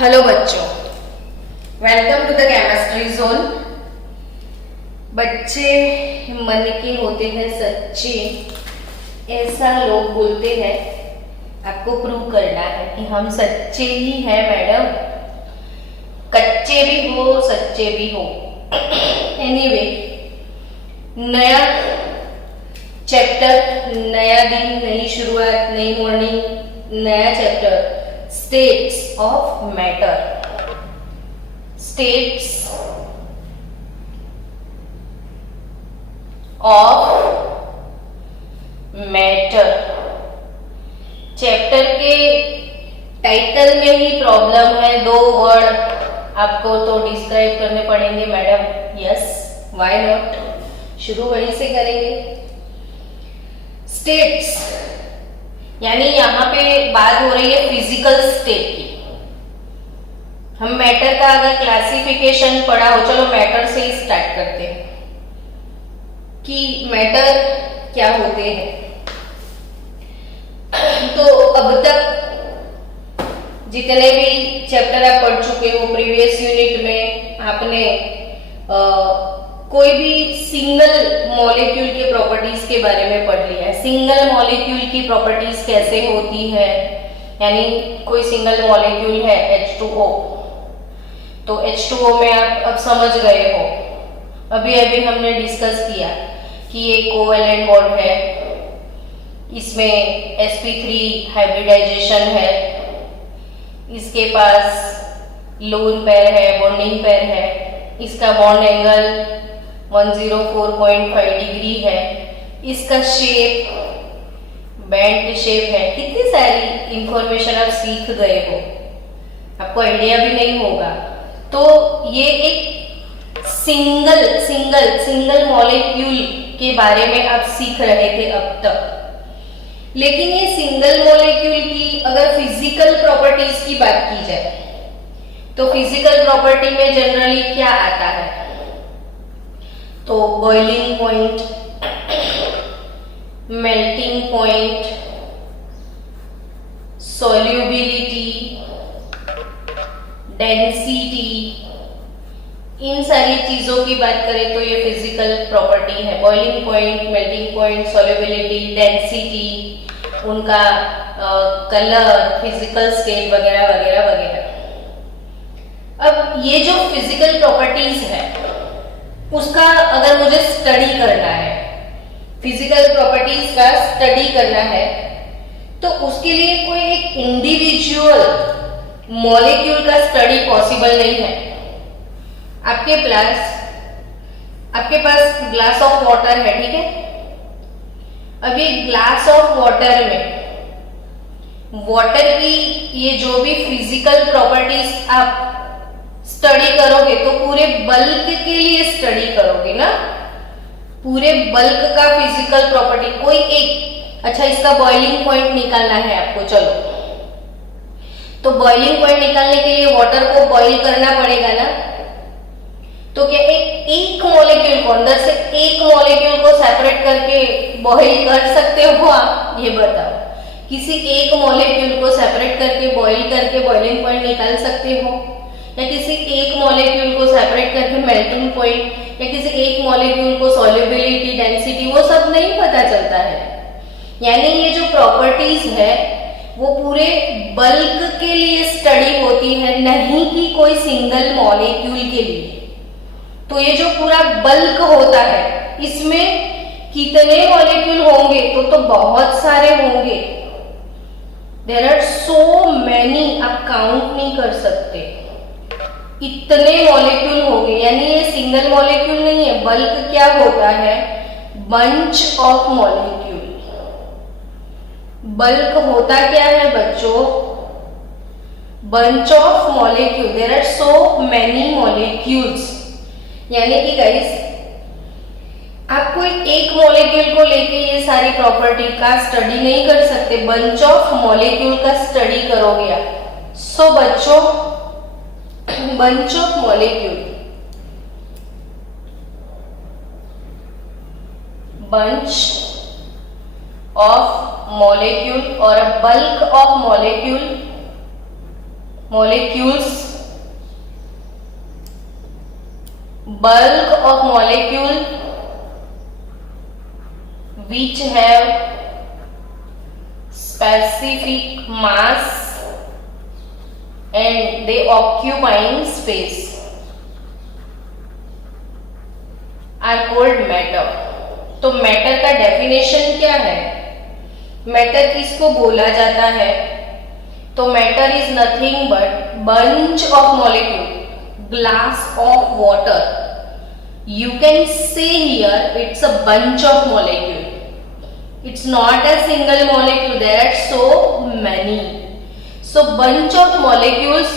Hello बच्चों, welcome to the chemistry zone. बच्चे मन के होते हैं सच्चे, ऐसा लोग बोलते हैं। आपको प्रूव करना है कि हम सच्चे ही हैं मैडम, कच्चे भी हो सच्चे भी हो। एनीवे, नया चैप्टर, नया दिन, नई शुरुआत, नई मॉर्निंग, नया chapter, states of matter। states of matter chapter के टाइटल में ही प्रॉब्लम है। दो वर्ड आपको तो डिस्क्राइब करने पड़ेंगे मैडम। यस, व्हाई नॉट, शुरू वहीं से करेंगे। स्टेट्स यानी यहाँ पे बात हो रही है फिजिकल स्टेट की। हम मैटर का अगर क्लासिफिकेशन पढ़ा हो, चलो मैटर से ही स्टार्ट करते हैं कि मैटर क्या होते हैं। तो अब तक जितने भी चैप्टर आप पढ़ चुके हो, प्रीवियस यूनिट में आपने कोई भी सिंगल मॉलिक्यूल के प्रॉपर्टीज के बारे में पढ़ लिया है। सिंगल मॉलिक्यूल की प्रॉपर्टीज कैसे होती है, यानी कोई सिंगल मॉलिक्यूल है H2O, तो H2O में आप अब समझ गए हो। अभी अभी हमने डिस्कस किया कि ये कोवेलेंट बॉन्ड है, इसमें sp3 हाइब्रिडाइजेशन है, इसके पास लोन पेयर है, बॉन्डिंग पेयर है, इसका बॉन्ड एंगल 104.5 डिग्री है, इसका शेप बैंड शेप है। कितनी सारी इंफॉर्मेशन आप सीख गए हो, आपको आइडिया भी नहीं होगा। तो ये एक सिंगल मॉलिक्यूल के बारे में आप सीख रहे थे अब तक। लेकिन ये सिंगल मॉलिक्यूल की अगर फिजिकल प्रॉपर्टीज की बात की जाए तो फिजिकल प्रॉपर्टी में जनरली क्या आता है? तो boiling point, melting point, solubility, density, इन सारी चीजों की बात करें तो ये फिजिकल प्रॉपर्टी है। Boiling point, melting point, solubility, density, उनका कलर, फिजिकल स्टेट वगैरह वगैरह वगैरह। अब ये जो फिजिकल प्रॉपर्टीज है उसका अगर मुझे स्टडी करना है, फिजिकल प्रॉपर्टीज का स्टडी करना है, तो उसके लिए कोई एक इंडिविजुअल मॉलिक्यूल का स्टडी पॉसिबल नहीं है। आपके पास ग्लास ऑफ वाटर है, ठीक है। अब ये ग्लास ऑफ वाटर में वाटर की ये जो भी फिजिकल प्रॉपर्टीज आप स्टडी करोगे तो पूरे बल्क के लिए स्टडी करोगे ना, पूरे बल्क का फिजिकल प्रॉपर्टी कोई एक। अच्छा, इसका बॉइलिंग पॉइंट निकालना है आपको, चलो तो बॉइलिंग पॉइंट निकालने के लिए वाटर को बॉइल करना पड़ेगा ना। तो क्या एक मॉलिक्यूल को, अंदर से एक मॉलिक्यूल को सेपरेट करके बॉइल कर सकते हो आप? ये बताओ, किसी एक मॉलिक्यूल को सेपरेट करके बॉइल करके बॉइलिंग पॉइंट निकाल सकते हो? या किसी एक मॉलिक्यूल को सेपरेट करके मेल्टिंग पॉइंट, या किसी एक मॉलिक्यूल को सॉल्युबिलिटी, डेंसिटी, वो सब नहीं पता चलता है। यानी ये जो प्रॉपर्टीज है वो पूरे बल्क के लिए स्टडी होती है, नहीं कि कोई सिंगल मॉलिक्यूल के लिए। तो ये जो पूरा बल्क होता है इसमें कितने मॉलिक्यूल होंगे? तो बहुत सारे होंगे। देयर आर सो मैनी, आप काउंट नहीं कर सकते, इतने मॉलिक्यूल होंगे। यानी ये सिंगल मॉलिक्यूल नहीं है। बल्क क्या होता है? Bunch of molecule. बल्क होता क्या है बच्चों? Bunch of molecule. There are so many molecules. यानी कि गाइस, आप कोई एक मॉलिक्यूल को लेके ये सारी प्रॉपर्टी का स्टडी नहीं कर सकते, बंच ऑफ मॉलिक्यूल का स्टडी करोगे आप। सो बच्चों, bunch of molecule, bunch of molecule or a bulk of molecule molecules, bulk of molecule which have specific mass and they occupying space are called matter। तो matter का definition क्या है? Matter किसको बोला जाता है? तो matter is nothing but bunch of molecule, glass of water. You can say here it's a bunch of molecule, it's not a single molecule, there are so many, so bunch of molecules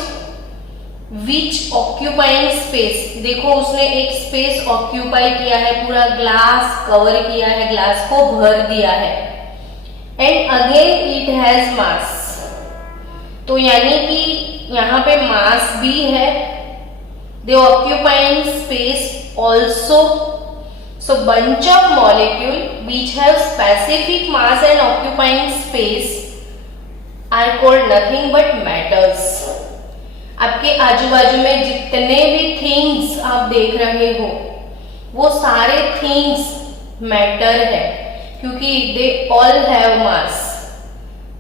which occupying space। देखो उसने एक space occupy किया है, पूरा glass cover किया है, glass को भर दिया है। And again it has mass, तो यानी कि यहाँ पे मास भी है, they occupying space also. So bunch of molecule which have specific mass and occupying space are called nothing but matters। आपके आजू बाजू में जितने भी थिंग्स आप देख रहे हो वो सारे थिंग्स मैटर है, क्योंकि they all have mass,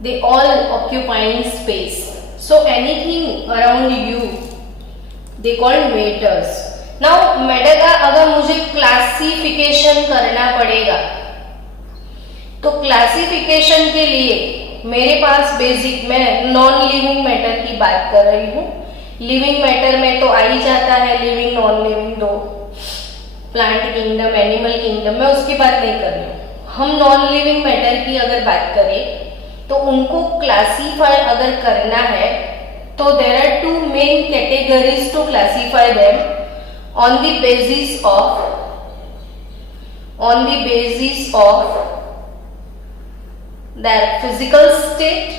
they all occupying space. So anything around you they called matters. Now matter का अगर मुझे क्लासिफिकेशन करना पड़ेगा तो क्लासिफिकेशन के लिए मेरे पास बेसिक, मैं नॉन लिविंग मैटर की बात कर रही हूँ। लिविंग मैटर में तो आ ही जाता है लिविंग नॉन लिविंग दो, प्लांट किंगडम एनिमल किंगडम, मैं उसकी बात नहीं कर रही हूँ। हम नॉन लिविंग मैटर की अगर बात करें तो उनको क्लासीफाई अगर करना है तो there are two main categories to classify them on the basis of their physical state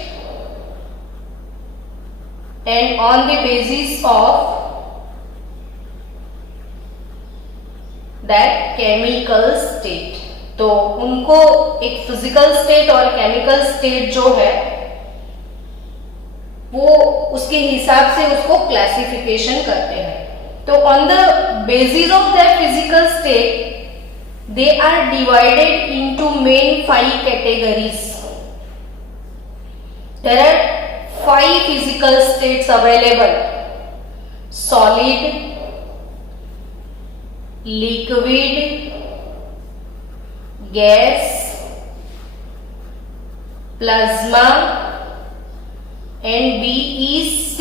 and on the basis of their chemical state। तो उनको एक फिजिकल स्टेट और केमिकल स्टेट जो है वो उसके हिसाब से उसको क्लासिफिकेशन करते हैं। तो on the basis of their physical state they are divided into main 5 categories। There are 5 physical states available: solid, liquid, gas, plasma and BEC,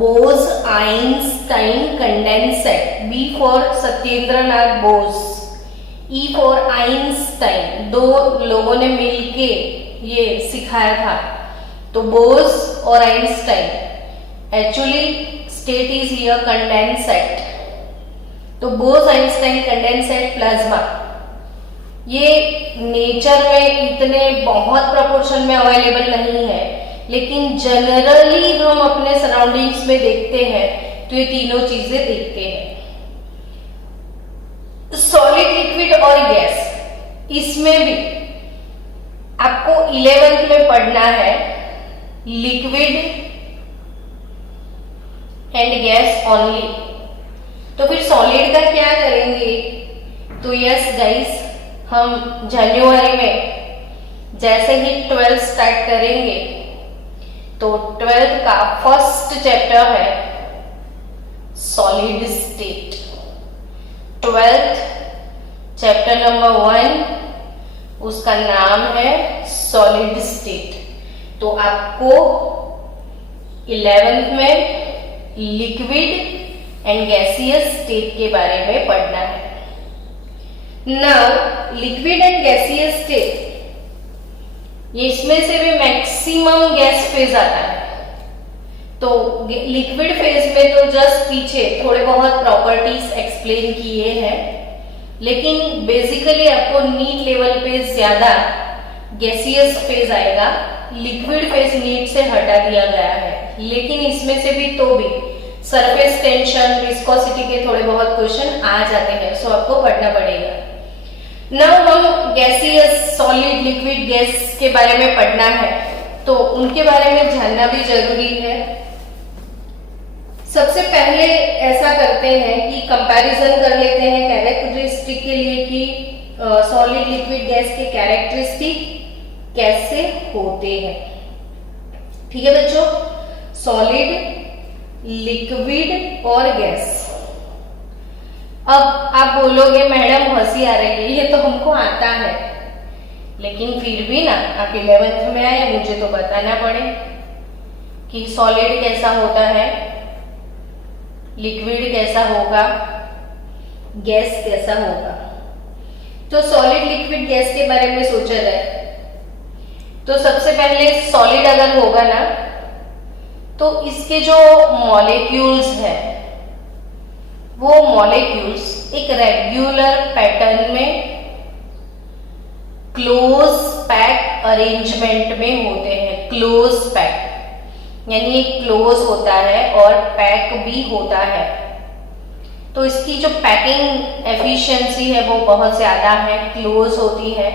Bose-Einstein condensate। B for Satyendra Nath Bose, E for Einstein. दो लोगों ने मिलके ये सिखाया था, तो बोस और Einstein. Actually state is here condensate, तो बोस आइंस्टाइन कंडेंसेट प्लाज्मा। ये नेचर में इतने बहुत प्रोपोर्शन में अवेलेबल नहीं है, लेकिन जनरली हम अपने सराउंडिंग्स में देखते हैं तो ये तीनों चीजें देखते हैं। सॉलिड, लिक्विड और गैस, इसमें भी आपको 11th में पढ़ना है लिक्विड एंड गैस ओनली। तो फिर सॉलिड का क्या करेंगे? तो यस गाइस, हम जनवरी में जैसे ही 12th स्टार्ट करेंगे तो 12th का फर्स्ट चैप्टर है solid state. 12th chapter number 1 उसका नाम है सॉलिड स्टेट। तो आपको 11th में लिक्विड एंड गैसियस स्टेट के बारे में पढ़ना है। Now liquid and gaseous state, ये इसमें से भी मैक्सिमम गैस फेज आता है। तो लिक्विड फेज में तो जस्ट पीछे थोड़े बहुत प्रॉपर्टीज एक्सप्लेन किए हैं, लेकिन बेसिकली आपको नीट लेवल पे ज्यादा गैसियस फेज आएगा। लिक्विड फेज नीट से हटा दिया गया है, लेकिन इसमें से भी तो भी सरफेस टेंशन, विस्कोसिटी के थोड़े बहुत क्वेश्चन आ जाते हैं, सो आपको पढ़ना पड़ेगा। नाउ हम गैसियस, सॉलिड, लिक्विड, गैस के बारे में पढ़ना है, तो उनके बारे में जानना भी जरूरी है। सबसे पहले ऐसा करते हैं कि कंपैरिजन कर लेते हैं कैरेक्टरिस्टिक के लिए कि सॉलिड लिक्विड गैस के कैरेक्टरिस्टिक कैसे होते हैं। ठीक है बच्चों, सॉलिड, लिक्विड और गैस। अब आप बोलोगे मैडम हंसी आ रही है, ये तो हमको आता है, लेकिन फिर भी ना आप 11th में आए, मुझे तो बताना पड़े कि सॉलिड कैसा होता है, लिक्विड कैसा होगा, गैस कैसा होगा। तो सॉलिड लिक्विड गैस के बारे में सोचा जाए तो सबसे पहले सॉलिड अगर होगा ना तो इसके जो मॉलिक्यूल्स है वो मॉलिक्यूल्स एक रेगुलर पैटर्न में क्लोज पैक अरेंजमेंट में होते हैं। क्लोज पैक यानी एक क्लोज होता है और पैक भी होता है, तो इसकी जो पैकिंग एफिशिएंसी है वो बहुत ज्यादा है, क्लोज होती है,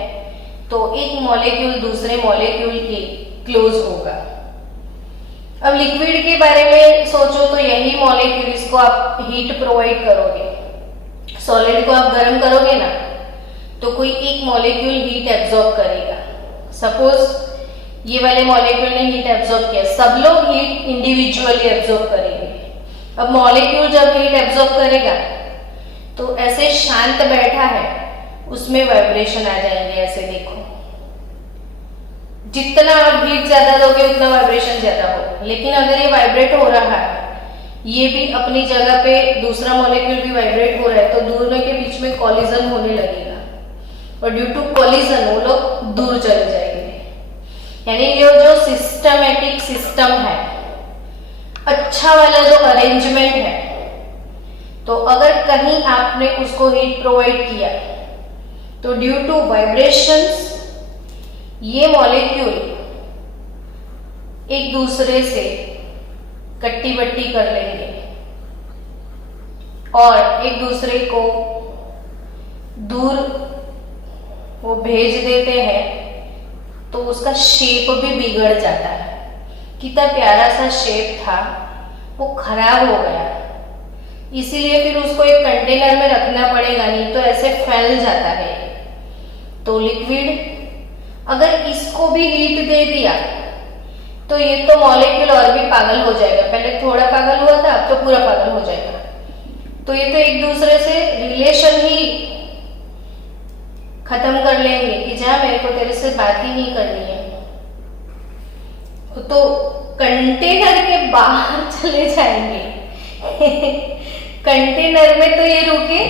तो एक मॉलिक्यूल दूसरे मॉलिक्यूल के क्लोज होगा। अब लिक्विड के बारे में सोचो तो यही मॉलिक्यूल, इसको आप हीट प्रोवाइड करोगे, सॉलिड को आप गर्म करोगे ना तो कोई एक मॉलिक्यूल हीट एब्जॉर्ब करेगा। सपोज ये वाले मॉलिक्यूल ने हीट एब्जॉर्ब किया, सब लोग हीट इंडिविजुअली एब्जॉर्ब करेंगे। अब मॉलिक्यूल जब हीट एब्जॉर्ब करेगा तो ऐसे शांत बैठा है, उसमें वाइब्रेशन आ जाएंगे। ऐसे देखो, जितना आप हीट ज्यादा दोगे उतना वाइब्रेशन ज्यादा होगा, लेकिन अगर ये वाइब्रेट हो रहा है, ये भी अपनी जगह पे, दूसरा मॉलिक्यूल भी वाइब्रेट हो रहा है, तो दोनों के बीच में कॉलिजन होने लगेगा और ड्यू टू कॉलिजन वो लोग दूर चले जाएंगे। यानी ये जो सिस्टमेटिक सिस्टम है, अच्छा वाला जो अरेंजमेंट है, तो अगर कहीं आपने उसको हीट प्रोवाइड किया तो ड्यू टू वाइब्रेशंस ये मॉलिक्यूल एक दूसरे से कट्टी बट्टी कर लेंगे और एक दूसरे को दूर वो भेज देते हैं, तो उसका शेप भी बिगड़ जाता है। कितना प्यारा सा शेप था वो खराब हो गया, इसीलिए फिर उसको एक कंटेनर में रखना पड़ेगा, नहीं तो ऐसे फैल जाता है। तो लिक्विड अगर इसको भी हीट दे दिया तो ये तो मॉलिक्यूल और भी पागल हो जाएगा। पहले थोड़ा पागल हुआ था, अब तो पूरा पागल हो जाएगा। तो ये तो एक दूसरे से रिलेशन ही खत्म कर लेंगे कि जा, मेरे को तेरे से बात ही नहीं करनी है, तो कंटेनर के बाहर चले जाएंगे। कंटेनर में तो ये रुके,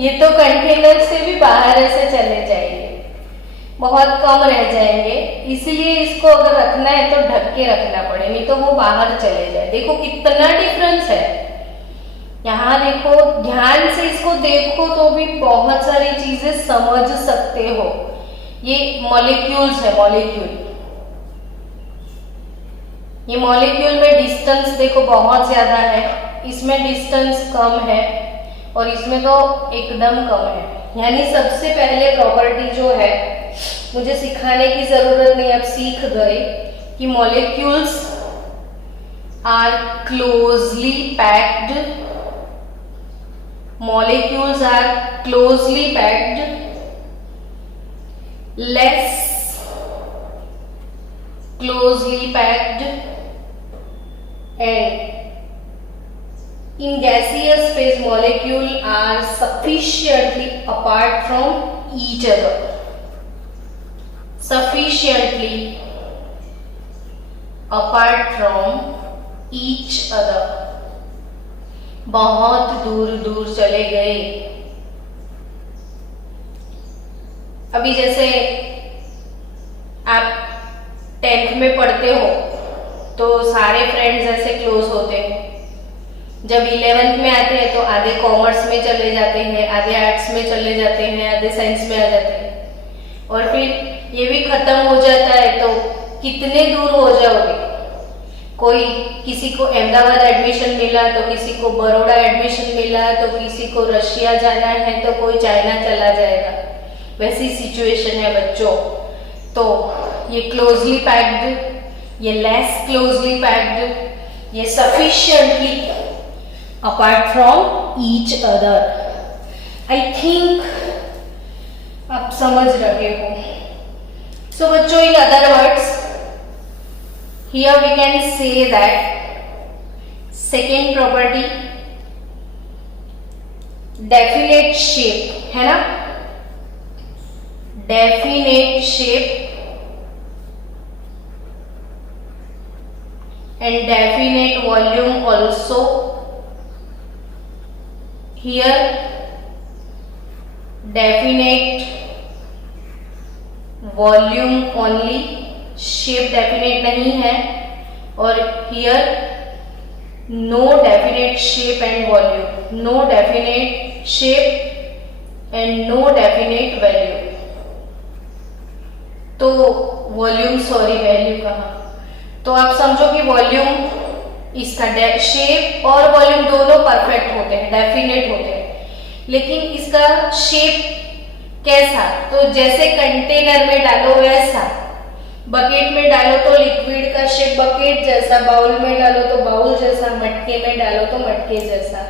ये तो कंटेनर से भी बाहर ऐसे चले जाएंगे, बहुत कम रह जाएंगे। इसीलिए इसको अगर रखना है तो ढक के रखना पड़े, नहीं तो वो बाहर चले जाए। देखो कितना डिफरेंस है, यहाँ देखो, ध्यान से इसको देखो तो भी बहुत सारी चीजें समझ सकते हो। ये मॉलिक्यूल्स है, मॉलिक्यूल, ये मॉलिक्यूल में डिस्टेंस देखो बहुत ज्यादा है, इसमें डिस्टेंस कम है और इसमें तो एकदम कम है। यानी सबसे पहले प्रॉपर्टी जो है, मुझे सिखाने की जरूरत नहीं, आप सीख गए कि molecules are closely packed, molecules are closely packed, less closely packed, and in gaseous phase molecule are sufficiently apart from each other, sufficiently apart from each other, बहुत दूर दूर चले गए। अभी जैसे आप 10th में पढ़ते हो तो सारे फ्रेंड्स ऐसे क्लोज होते हैं, जब 11th में आते हैं तो आधे कॉमर्स में चले जाते हैं, आधे आर्ट्स में चले जाते हैं, आधे साइंस में आ जाते हैं, और फिर ये भी खत्म हो जाता है तो कितने दूर हो जाओगे। कोई, किसी को अहमदाबाद एडमिशन मिला तो किसी को बड़ौदा एडमिशन मिला, तो किसी को रशिया जाना है तो कोई चाइना चला जाएगा। वैसी सिचुएशन है बच्चों। तो ये क्लोजली पैक्ड, ये लेस क्लोजली पैक्ड, ये sufficiently apart from each other. I think आप समझ रहे हो. So बच्चों, in other words, here we can say that second property, definite shape, है ना, definite shape and definite volume also. Here definite volume only, shape definite नहीं है, और here no definite shape and volume, no definite shape and no definite value. तो volume, sorry value कहा, तो आप समझो कि वॉल्यूम इसका शेप और वॉल्यूम दोनों परफेक्ट होते हैं, डेफिनेट होते हैं, लेकिन इसका शेप कैसा, तो जैसे कंटेनर में डालो वैसा, बकेट में डालो तो लिक्विड का शेप बकेट जैसा, बाउल में डालो तो बाउल जैसा, मटके में डालो तो मटके जैसा,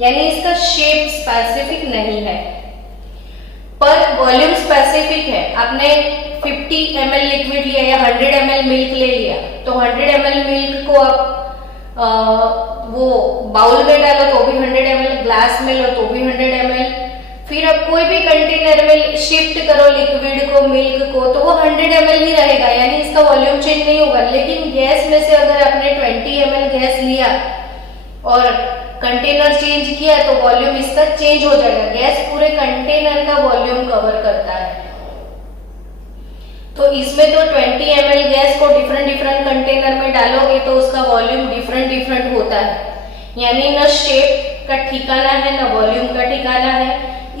यानी इसका शेप स्पेसिफिक नहीं है, पर वॉल्यूम स्पेसिफिक है. आपने 50 ml लिक्विड लिया या 100 ml मिल्क ले लिया, तो 100 ml मिल्क को आप वो बाउल में डालो तो भी 100 ml, ग्लास में लो तो भी 100 ml, फिर आप कोई भी कंटेनर में शिफ्ट करो लिक्विड को, मिल्क को, तो वो 100 ml ही रहेगा, यानी इसका वॉल्यूम चेंज नहीं होगा. लेकिन गैस में से अगर आपने 20 ml गैस लिया और कंटेनर चेंज किया तो वॉल्यूम इसका चेंज हो जाएगा. गैस पूरे कंटेनर का वॉल्यूम कवर करता है, तो इसमें तो 20 ml गैस को डिफरेंट कंटेनर में डालोगे तो उसका वॉल्यूम डिफरेंट होता है, यानी न शेप का ठिकाना है न वॉल्यूम का ठिकाना है.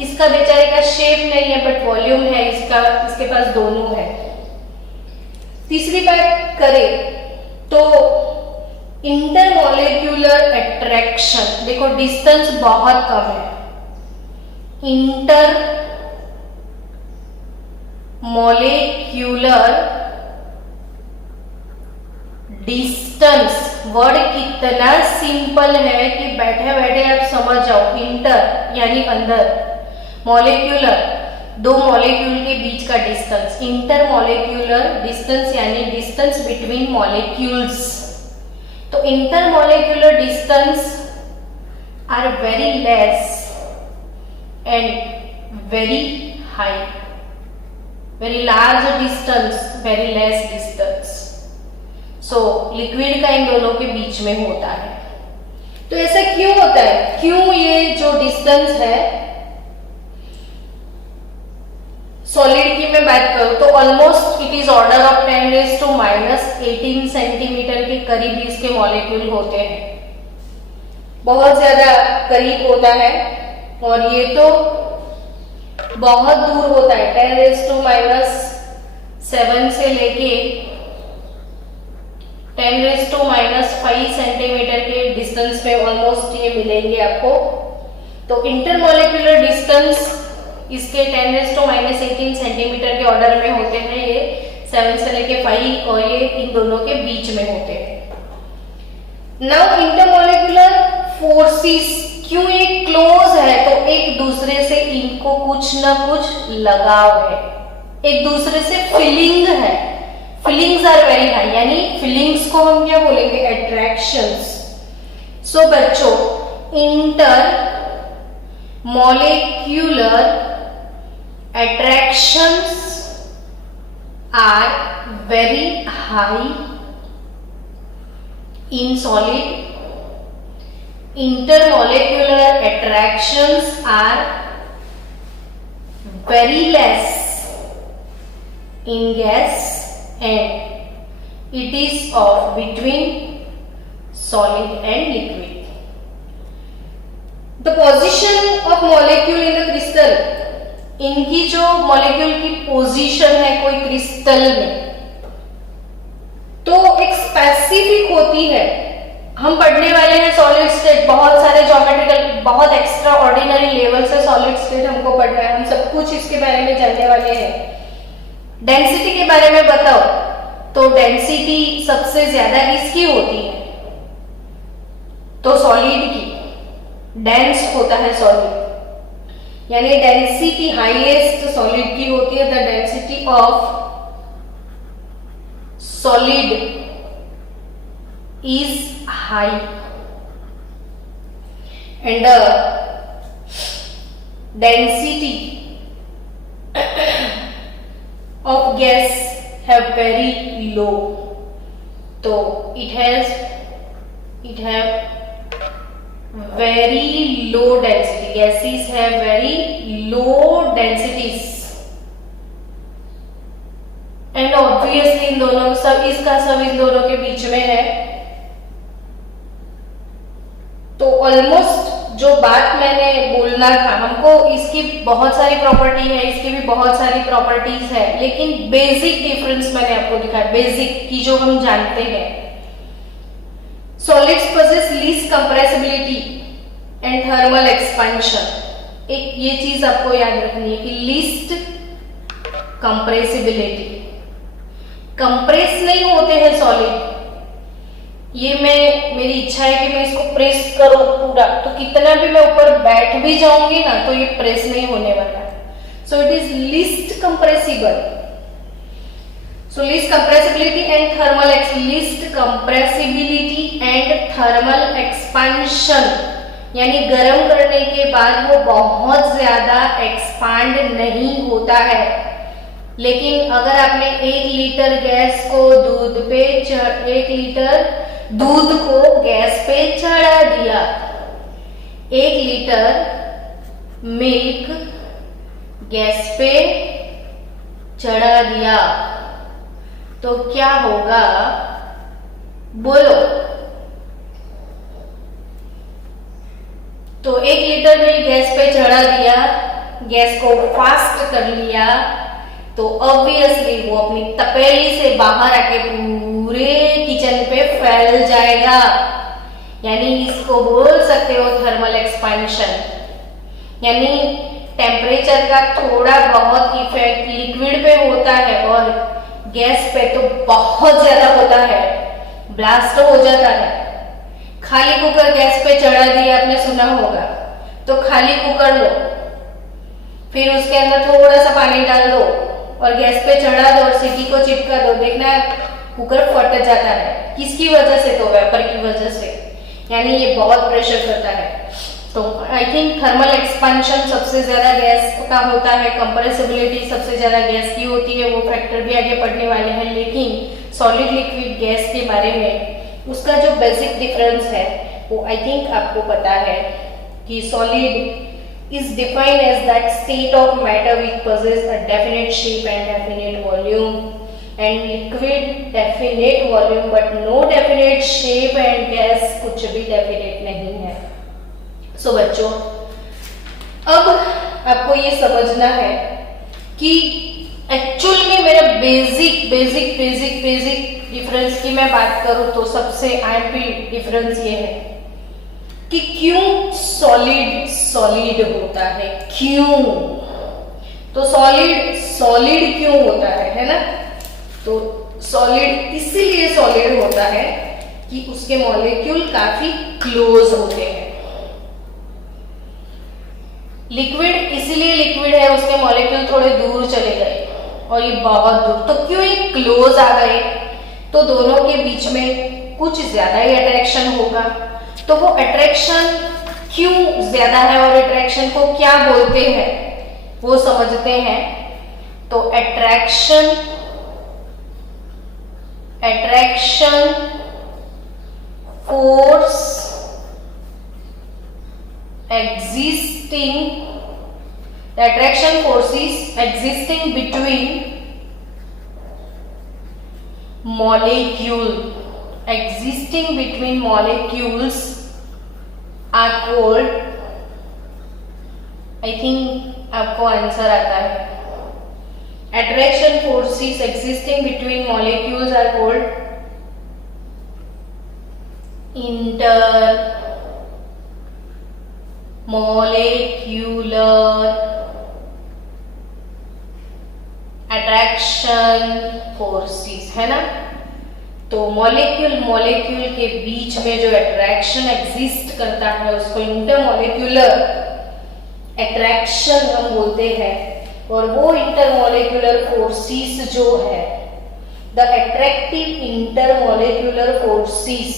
इसका बेचारे का शेप नहीं है बट वॉल्यूम है, इसके पास दोनों है. तीसरी बात करें तो इंटरमॉलिक्यूलर अट्रैक्शन, देखो डिस्टेंस बहुत कम है. इंटर मॉलिक्यूलर डिस्टेंस, वर्ड कितना सिंपल है कि बैठे बैठे आप समझ जाओ. इंटर यानी अंदर, मॉलिक्यूलर दो मॉलिक्यूल के बीच का डिस्टेंस, इंटर मॉलिक्यूलर डिस्टेंस यानी डिस्टेंस बिटवीन मॉलिक्यूल्स. तो inter molecular distance are very less and very high, very large distance, very less distance. So liquid का इन दोनों के बीच में होता है. तो ऐसा क्यों होता है, क्यों ये जो डिस्टेंस है, सॉलिड की मैं बात करूं तो almost it is order of 10⁻⁻18 centimetre के करीब इसके मॉलिक्यूल होते हैं. बहुत ज्यादा करीब होता है, और ये तो बहुत दूर होता है. 10⁻⁷ से लेके 10⁻⁵ सेंटीमीटर के डिस्टेंस पे ऑलमोस्ट ये मिलेंगे आपको. तो इंटरमॉलिक्यूलर डिस्टेंस इसके 10⁻18 सेंटीमीटर के ऑर्डर में होते हैं. ये 7 से लेके 5 और ये इन दोनों के बीच में होते हैं. नाउ इंटरमॉलिक्यूलर फोर्सेस, क्यों ये क्लोज है, तो एक दूसरे से इनको कुछ ना कुछ लगाव है, एक दूसरे से फीलिंग है. फीलिंग्स आर वेरी हाई, यानी फीलिंग्स को हम क्या बोलेंगे, अट्रैक्शंस. सो बच्चों, inter molecular attractions are very high in solid. Intermolecular attractions are very less in gas and it is of between solid and liquid. The position of molecule in the crystal, इनकी जो molecule की position है कोई crystal में, तो एक specific होती है. हम पढ़ने वाले हैं सॉलिड स्टेट, बहुत सारे ज्योमेट्रिकल, बहुत एक्स्ट्रा ऑर्डिनरी लेवल से सॉलिड स्टेट हमको पढ़ना है, हम सब कुछ इसके बारे में जानने वाले हैं. डेंसिटी के बारे में बताओ, तो डेंसिटी सबसे ज्यादा किसकी होती है, तो सॉलिड की. डेंस होता है सॉलिड, यानी डेंसिटी हाईएस्ट सॉलिड की होती है, the density of solid is high and the density of gas have very low. तो it have very low density, gases have very low densities and obviously इन दोनों सब इन दोनों के बीच में है. तो ऑलमोस्ट जो बात मैंने बोलना था, हमको इसकी बहुत सारी प्रॉपर्टी है, इसकी भी बहुत सारी प्रॉपर्टीज है, लेकिन बेसिक डिफरेंस मैंने आपको दिखाया, बेसिक की जो हम जानते हैं. Solids possess least compressibility and thermal expansion. एक ये चीज आपको याद रखनी है कि least compressibility, कंप्रेस नहीं होते हैं सॉलिड. ये मेरी इच्छा है कि मैं इसको प्रेस करूं पूरा, तो कितना भी मैं ऊपर बैठ भी जाऊंगी ना तो ये प्रेस नहीं होने वाला. So it is least compressible. So least compressibility and thermal expansion, यानी गर्म करने के बाद वो बहुत ज्यादा एक्सपांड नहीं होता है. लेकिन अगर आपने 1 लीटर दूध को गैस पे चढ़ा दिया, 1 लीटर मिल्क गैस पे चढ़ा दिया, तो क्या होगा बोलो. तो 1 लीटर मिल्क गैस पे चढ़ा दिया, गैस को फास्ट कर लिया, तो ऑब्वियसली वो अपनी तपेली से बाहर आके पूरे किचन पे फैल जाएगा. यानी इसको बोल सकते हो थर्मल एक्सपेंशन. यानी टेम्परेचर का थोड़ा बहुत इफेक्ट लिक्विड पे होता है और गैस पे तो बहुत ज्यादा होता है, ब्लास्ट हो जाता है. खाली कुकर गैस पे चढ़ा दिया, आपने सुना होगा, तो खाली कुकर लो, फिर उसके अंदर थोड़ा सा पानी डाल दो और गैस पे चढ़ा दो और सीटी को चिपका दो, देखना कुकर फट जाता है. किसकी वजह से? तो वेपर की वजह से. यानी ये बहुत प्रेशर करता है. तो आई थिंक थर्मल एक्सपेंशन सबसे ज्यादा गैस का होता है, कंप्रेसिबिलिटी सबसे ज्यादा गैस की होती है. वो फैक्टर भी आगे पढ़ने वाले हैं. लेकिन सॉलिड लिक्विड गैस के बारे में उसका जो बेसिक डिफरेंस है वो आई थिंक आपको पता है कि solid is defined as that state of matter which possess a definite shape and definite volume, and liquid definite volume but no definite shape, and gas कुछ भी definite नहीं है. सो बच्चों, अब आपको ये समझना है कि एक्चुअल में मेरा बेसिक डिफरेंस की मैं बात करूं तो सबसे आईपी डिफरेंस ये है कि क्यों सॉलिड होता है. क्यों? तो सॉलिड क्यों होता है ना? तो सॉलिड इसीलिए सॉलिड होता है कि उसके मॉलिक्यूल काफी क्लोज होते हैं. लिक्विड इसीलिए लिक्विड है, उसके मॉलिक्यूल थोड़े दूर चले गए और ये बहुत दूर. तो क्यों ये क्लोज आ गए? तो दोनों के बीच में कुछ ज्यादा ही अट्रैक्शन होगा. तो वो अट्रैक्शन क्यों ज्यादा है और अट्रैक्शन को क्या बोलते हैं वो समझते हैं. तो attraction force the attraction forces existing between molecules are called, I think आपको आंसर आता है. attraction forces existing between molecules are called intermolecular attraction forces, है ना. तो मॉलिक्यूल मॉलिक्यूल के बीच में जो अट्रैक्शन एग्जिस्ट करता है उसको इंटरमॉलिक्यूलर अट्रैक्शन हम बोलते हैं। और वो इंटरमॉलिक्यूलर फोर्सेस जो है, the attractive intermolecular forces,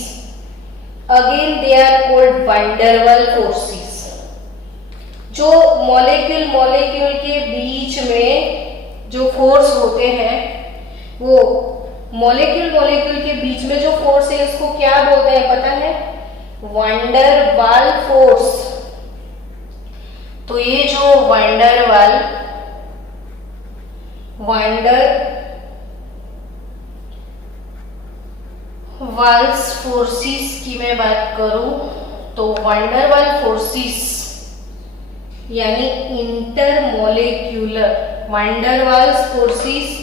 again they are called van der Waal forces. जो मॉलिक्यूल मॉलिक्यूल के बीच में जो फोर्स होते हैं, वो मॉलिक्यूल मॉलिक्यूल के बीच में जो फोर्स है उसको क्या बोलते हैं पता है? वैन डर वाल फोर्स। तो ये जो वैन डर वाल्स फोर्सेस की मैं बात करूं तो वैन डर वाल फोर्सेस यानी intermolecular, van der Waals forces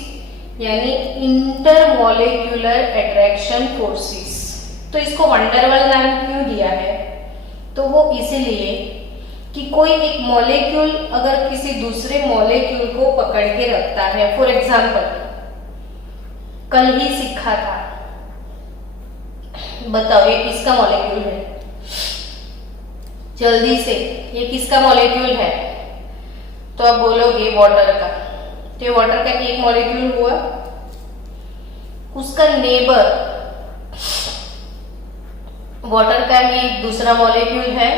यानी इंटरमॉलिक्यूलर अट्रैक्शन फोर्सेस। तो इसको वैन डर वाल नाम क्यों दिया है? तो वो इसीलिए कि कोई एक मॉलिक्यूल अगर किसी दूसरे मॉलिक्यूल को पकड़ के रखता है, फॉर एग्जाम्पल कल ही सीखा था, बताओ ये किसका मॉलिक्यूल है? जल्दी से, ये किसका मॉलिक्यूल है? तो आप बोलोगे वाटर का। तो ये वाटर का एक मॉलिक्यूल हुआ, उसका नेबर वाटर का ही दूसरा मॉलिक्यूल है।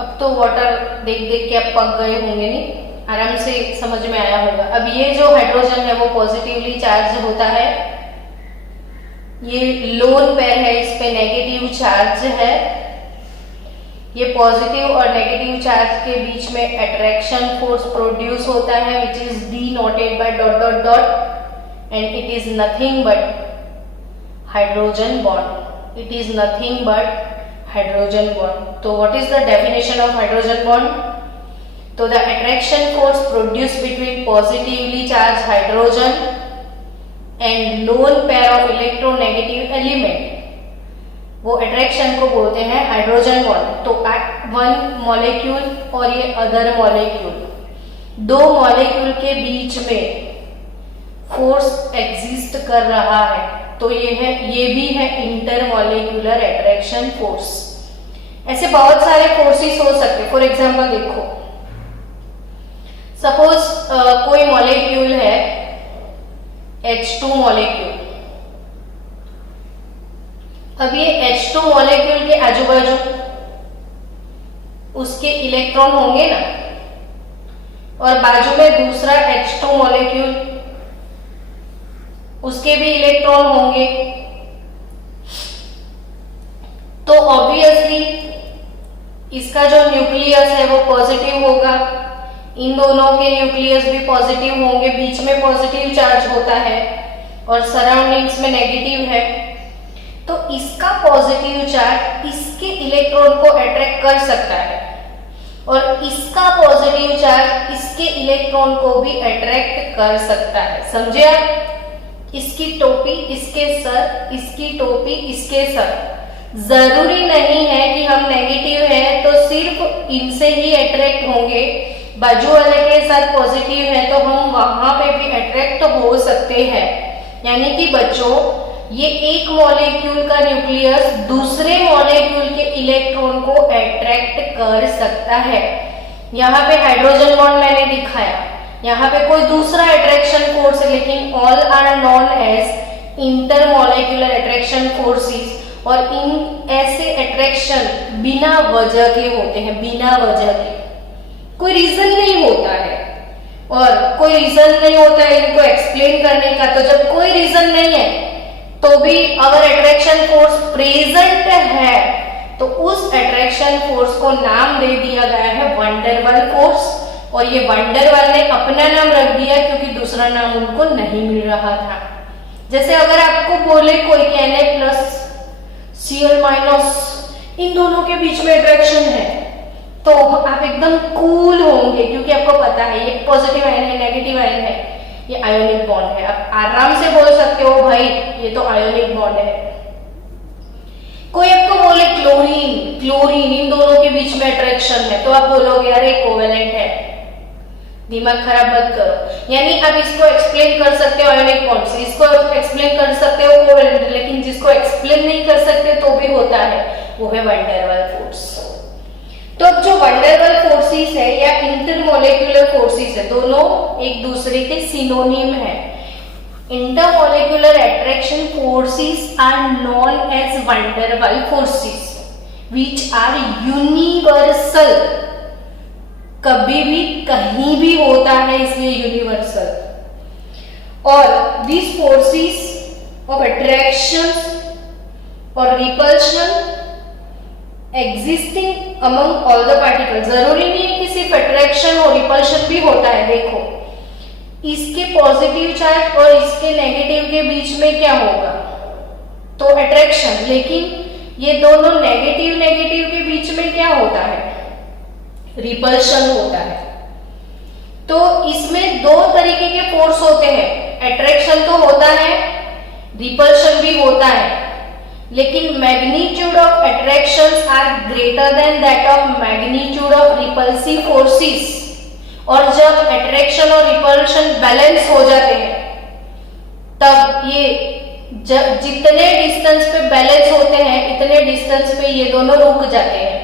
अब तो वाटर देख देख के आप पक गए होंगे, नहीं? आराम से समझ में आया होगा। अब ये जो हाइड्रोजन है वो पॉजिटिवली चार्ज होता है, ये लोन पेयर है, इस पे नेगेटिव चार्ज है। ये पॉजिटिव और नेगेटिव चार्ज के बीच में अट्रैक्शन फोर्स प्रोड्यूस होता है which is denoted by dot dot dot and it is nothing but hydrogen bond. It is nothing but hydrogen bond. तो what is the definition of hydrogen bond? तो the attraction force produce between positively charge hydrogen and lone pair of electronegative element, वो attraction को बोलते हैं hydrogen bond. तो one molecule और ये other molecule, दो मॉलिक्यूल के बीच में फोर्स एग्जिस्ट कर रहा है, तो ये भी है इंटरमॉलिक्यूलर अट्रैक्शन फोर्स। ऐसे बहुत सारे फोर्सेस हो सकते हैं। फॉर एग्जांपल देखो, सपोज कोई मॉलिक्यूल है H2 मॉलिक्यूल। अब ये H2 मॉलिक्यूल के आजू बाजू उसके इलेक्ट्रॉन होंगे ना, और बाजू में दूसरा H2 मॉलिक्यूल, उसके भी इलेक्ट्रॉन होंगे। तो ऑब्वियसली इसका जो न्यूक्लियस है वो पॉजिटिव होगा, इन दोनों के न्यूक्लियस भी पॉजिटिव होंगे, बीच में पॉजिटिव चार्ज होता है और सराउंडिंग्स में नेगेटिव है। तो इसका पॉजिटिव चार्ज इसके इलेक्ट्रॉन को अट्रैक्ट कर सकता है और इसका पॉजिटिव चार्ज इसके इलेक्ट्रॉन को भी अट्रैक्ट कर सकता है। समझे आप? इसकी टोपी इसके सर, इसकी टोपी इसके सर। जरूरी नहीं है कि हम नेगेटिव है तो सिर्फ इनसे ही अट्रैक्ट होंगे, बाजू वाले के साथ पॉजिटिव है तो हम वहां पे भी अट्रैक्ट हो सकते हैं। यानी कि बच्चों, ये एक मॉलिक्यूल का न्यूक्लियस दूसरे मॉलिक्यूल के इलेक्ट्रॉन को अट्रैक्ट कर सकता है। यहाँ पे हाइड्रोजन बॉन्ड मैंने दिखाया, यहाँ पे कोई दूसरा अट्रैक्शन फोर्स है, लेकिन all are known as intermolecular attraction forces. और इन ऐसे अट्रैक्शन बिना वजह के होते हैं, बिना वजह के, कोई रीजन नहीं होता है। और कोई रीजन नहीं होता है इनको एक्सप्लेन करने का। तो जब कोई रीजन नहीं है तो भी अगर अट्रैक्शन फोर्स प्रेजेंट है तो उस अट्रैक्शन फोर्स को नाम दे दिया गया है वैन डर वाल फोर्स। और ये वैन डर वाल ने अपना नाम रख दिया क्योंकि दूसरा नाम उनको नहीं मिल रहा था। जैसे अगर आपको बोले कोई Na प्लस Cl माइनस, इन दोनों के बीच में अट्रैक्शन है, तो आप एकदम कूल होंगे क्योंकि आपको पता है ये पॉजिटिव आयन है, नेगेटिव आयन है, ये आयोनिक बॉन्ड है। आप आराम से बोल सकते हो भाई ये तो आयोनिक बॉन्ड है। कोई आपको बोले क्लोरीन, इन दोनों के बीच में अट्रैक्शन है, तो आप बोलोगे अरे कोवेलेंट है। दिमाग खराब मत करो। यानी आप इसको एक्सप्लेन कर सकते हो आयोनिक बॉन्ड से, इसको एक्सप्लेन कर सकते हो कोवेलेंट, लेकिन जिसको एक्सप्लेन नहीं कर सकते तो भी होता है, वो है वैन डेर वाल फोर्स। तो अब जो वैन डेर वाल फोर्सेस है या इंटरमोलेक्युलर फोर्सेस है, दोनों एक दूसरे के सिनोनिम है। Intermolecular attraction forces are known as van der Waals forces which are universal, कभी भी कहीं भी होता है इसलिए यूनिवर्सल। और दिस फोर्सेस ऑफ अट्रैक्शन और repulsion existing among all the particles, जरूरी नहीं है कि सिर्फ अट्रैक्शन और रिपल्शन भी होता है। देखो इसके पॉजिटिव चार्ज और इसके नेगेटिव के बीच में क्या होगा, तो अट्रैक्शन, लेकिन ये दोनों नेगेटिव नेगेटिव के बीच में क्या होता है, रिपल्शन होता है। तो इसमें दो तरीके के फोर्स होते हैं, अट्रैक्शन तो होता है, रिपल्शन भी होता है, लेकिन magnitude of attractions are greater than that of magnitude of repulsive forces. और जब अट्रैक्शन और रिपल्शन बैलेंस हो जाते हैं तब ये जितने डिस्टेंस पे बैलेंस होते हैं इतने डिस्टेंस पे ये दोनों रुक जाते हैं,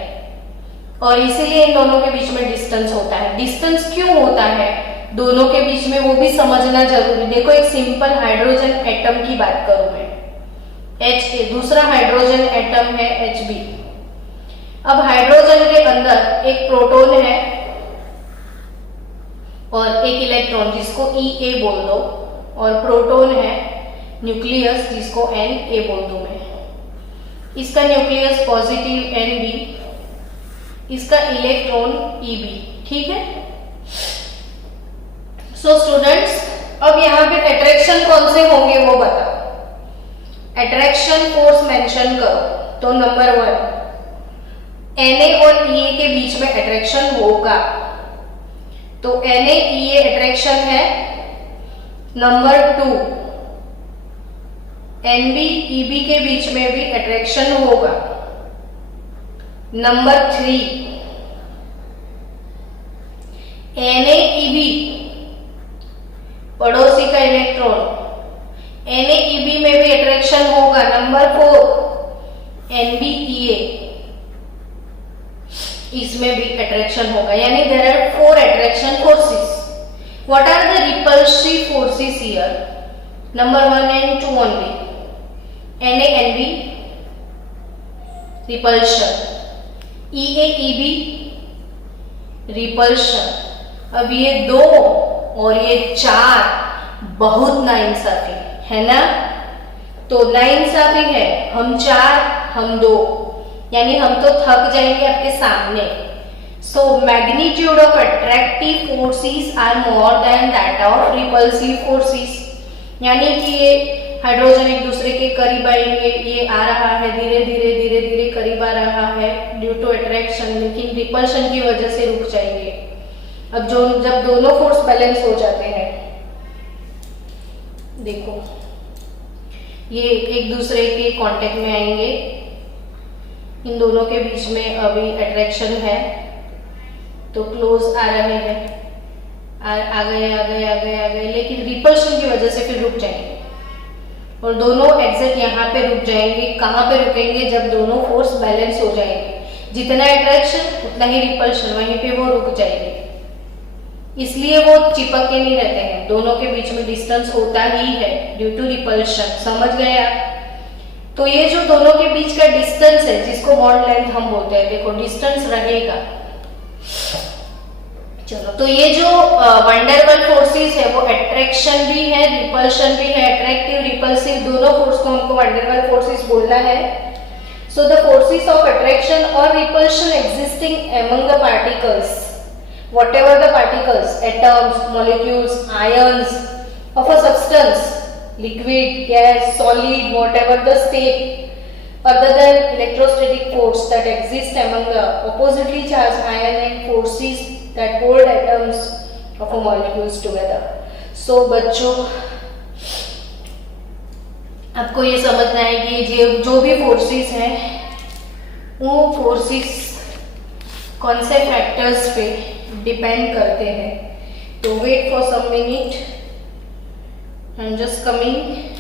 और इसीलिए इन दोनों के बीच में डिस्टेंस होता है। डिस्टेंस क्यों होता है दोनों के बीच में, वो भी समझना जरूरी। देखो एक सिंपल हाइड्रोजन एटम की बात करूं मैं, H, दूसरा हाइड्रोजन एटम है Hb। अब हाइड्रोजन के अंदर एक प्रोटॉन है और एक इलेक्ट्रॉन जिसको Ea बोल दो, और प्रोटॉन है न्यूक्लियस जिसको Na बोल दो मैं। इसका न्यूक्लियस पॉजिटिव Nb, इसका इलेक्ट्रॉन Eb, ठीक है। सो स्टूडेंट्स अब यहाँ पे अट्रैक्शन कौन से होंगे वो बताओ। अट्रैक्शन फोर्स मेंशन करो। तो नंबर 1 Na और Ea के बीच में अट्रैक्शन होगा, तो Na Ea अट्रैक्शन है। नंबर 2 Nb Eb के बीच में भी अट्रैक्शन होगा। नंबर 3 Na Eb पड़ोसी का इलेक्ट्रॉन, Na Eb में भी अट्रैक्शन होगा। नंबर 4 Nb Ea, इसमें भी अट्रैक्शन होगा। यानी there are 4 attraction forces. What are the repulsive forces here? Number 1 and 2 only. Na Nb repulsion, Ea Eb repulsion. अब ये 2 और ये 4 बहुत नाइंसाफी है ना, तो नाइंसाफी है। हम 4 हम 2, यानी हम तो थक जाएंगे आपके सामने। So magnitude of attractive forces are more than that of repulsive forces. यानी कि ये हाइड्रोजन एक दूसरे के करीब आएंगे, ये आ रहा है धीरे धीरे धीरे धीरे करीब आ रहा है ड्यू टू अट्रैक्शन, लेकिन रिपल्शन की वजह से रुक जाएंगे। अब जब दोनों फोर्स बैलेंस हो जाते हैं, देखो ये एक दूसरे के कांटेक्ट में आएंगे, इन दोनों के बीच में अभी अट्रैक्शन है तो क्लोज आ रहे हैं, आ गए, लेकिन रिपल्शन की वजह से फिर रुक जाएंगे और दोनों एग्जिट यहाँ पे रुक जाएंगे। कहाँ पे रुकेंगे? जब दोनों फोर्स बैलेंस हो जाएंगे, जितना अट्रैक्शन उतना ही रिपल्शन, वहीं पे वो रुक जाएंगे। इसलिए वो चिपक के नहीं रहते हैं, दोनों के बीच में डिस्टेंस होता ही है ड्यू टू रिपल्शन। समझ गए आप? तो ये जो दोनों के बीच का डिस्टेंस है जिसको बॉन्ड लेंथ हम बोलते हैं, देखो डिस्टेंस रहेगा। चलो, तो ये जो वैन डेर वाल फोर्सेस है वो अट्रैक्शन भी है रिपल्शन भी है। अट्रैक्टिव रिपल्सिव दोनों फोर्स को हमको वैन डेर वाल फोर्सेस बोलना है। So the forces of attraction और repulsion existing among the particles, whatever the particles, atoms, molecules, ions of a substance, liquid, gas, solid, whatever the state other than electrostatic force that exist among the oppositely charged ion and forces that hold atoms of a molecules together. So बच्चों आपको ये समझना है कि जो भी forces हैं वो फोर्सेस कौन से फैक्टर्स पे डिपेंड करते हैं। So wait for some minute. I'm just coming.